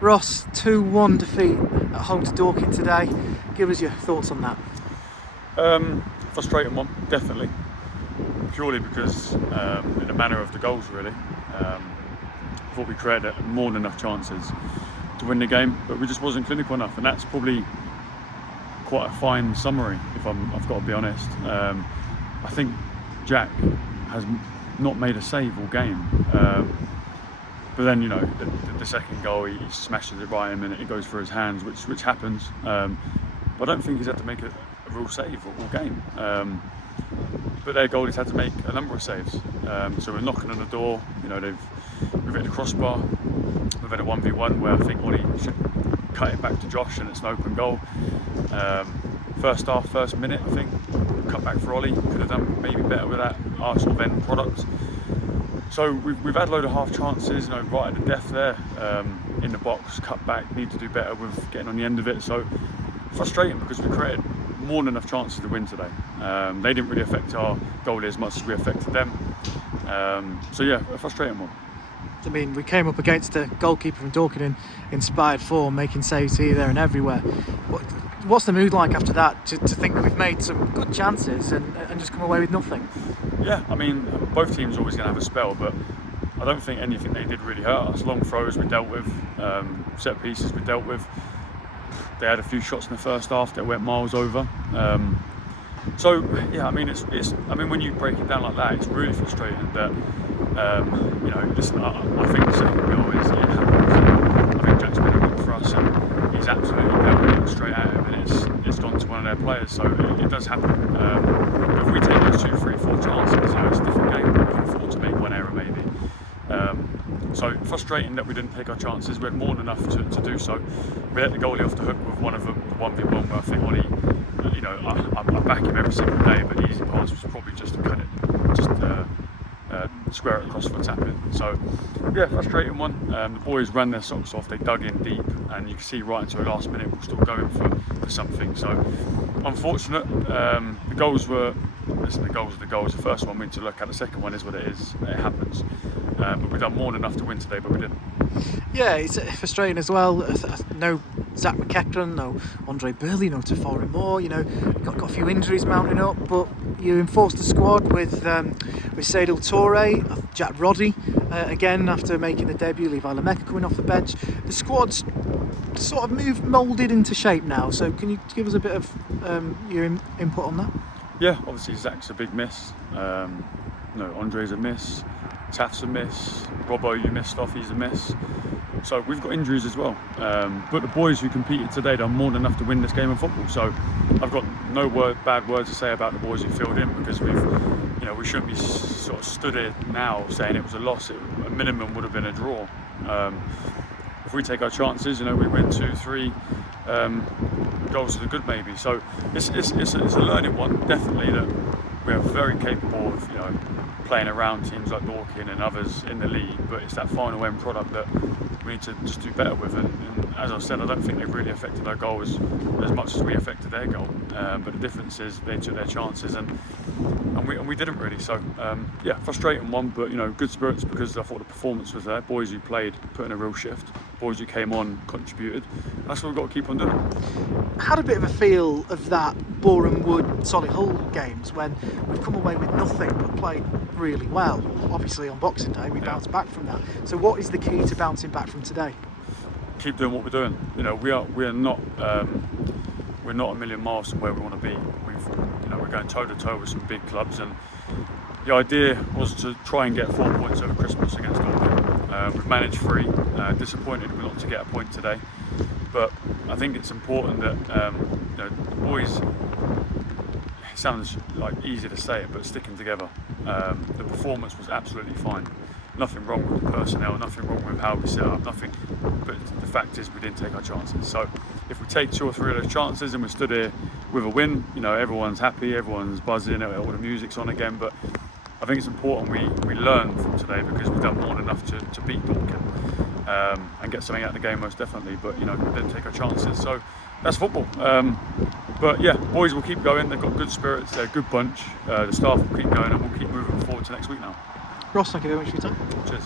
Ross, 2-1 defeat at home to Dorking today. Give us your thoughts on that. Frustrating one, definitely. Purely because, in the manner of the goals, really. I thought we created more than enough chances to win the game, but we just wasn't clinical enough, and that's probably quite a fine summary, if I've got to be honest. I think Jack has not made a save all game. But then, the second goal, he smashes it right in and it goes through his hands, which happens. But I don't think he's had to make a real save all game. But their goal, he's had to make a number of saves. So we're knocking on the door. We've hit the crossbar. We've had a 1v1 where I think Ollie should cut it back to Josh and it's an open goal. First half, first minute, I think, cut back for Ollie. Could have done maybe better with that, our sort of end product. So we've had a load of half chances, right at the death there, in the box, cut back, need to do better with getting on the end of it. So frustrating because we created more than enough chances to win today. They didn't really affect our goalie as much as we affected them. So yeah, a frustrating one. I mean, we came up against a goalkeeper from Dorking in inspired form, making saves here, there and everywhere. What's the mood like after that, to think that we've made some good chances and just come away with nothing? Yeah, I mean, both teams are always going to have a spell, but I don't think anything they did really hurt us. Long throws we dealt with, set pieces we dealt with. They had a few shots in the first half that went miles over. So yeah, I mean, it's when you break it down like that, it's really frustrating that listen, I think the second goal is I think Jack's been a good for us and he's absolutely belted it straight at him and it's gone to one of their players, so it does happen. If we take those 2, 3, 4 chances, it's a different game. We can afford to make one error maybe. So frustrating that we didn't take our chances. We had more than enough to do so. We let the goalie off the hook with one of them, the 1v1 where I think Ollie, I back him every single day, but the easy pass was probably just to cut it, square it across for tapping. So yeah, frustrating one. The boys ran their socks off, they dug in deep, and you can see right until the last minute we're still going for something. So unfortunate. The goals are the goals. The first one we need to look at, the second one is what it is. It happens. But we've done more than enough to win today, but we didn't. Yeah, it's frustrating as well. No Zach McEachran, no Andre Burley, no Tafari Moore. Got a few injuries mounting up, but you enforced the squad with Seydou Touré, Jack Roddy, again after making the debut, Levi Lameka coming off the bench. The squad's sort of moulded into shape now, so can you give us a bit of your input on that? Yeah, obviously Zach's a big miss. Andre's a miss. Taft's a miss. Robbo, you missed off, he's a miss. So we've got injuries as well. But the boys who competed today done more than enough to win this game of football. So I've got no bad words to say about the boys who filled in, because we shouldn't be sort of stood here now saying it was a loss. A minimum would have been a draw. If we take our chances, we win 2, 3 goals to the good maybe. So it's a learning one, definitely, that we are very capable of playing around teams like Dorking and others in the league, but it's that final end product that we need to just do better with. And as I said, I don't think they've really affected our goal as much as we affected their goal. But the difference is they took their chances and we didn't really. So yeah, frustrating one, but good spirits because I thought the performance was there. Boys who played put in a real shift. Boys who came on contributed. That's what we've got to keep on doing. Had a bit of a feel of that Boreham Wood Solihull games when we've come away with nothing but played really well. Obviously on Boxing Day we bounced back from that. So what is the key to bouncing back from today? Keep doing what we're doing. We're not a million miles from where we want to be. We're going toe to toe with some big clubs, and the idea was to try and get 4 points over Christmas against Dorking. We've managed 3. Disappointed we're not to get a point today, but I think it's important that the boys. It sounds like easy to say it, but sticking together. The performance was absolutely fine. Nothing wrong with the personnel, nothing wrong with how we set up, nothing. But the fact is we didn't take our chances. So if we take 2 or 3 of those chances and we stood here with a win, everyone's happy, everyone's buzzing, all the music's on again. But I think it's important we learn from today, because we've done more than enough to beat Dorking and get something out of the game, most definitely. But we didn't take our chances. So that's football. But yeah, boys will keep going. They've got good spirits. They're a good bunch. The staff will keep going, and we'll keep moving forward to next week now. Ross, thank you very much for your time. Cheers.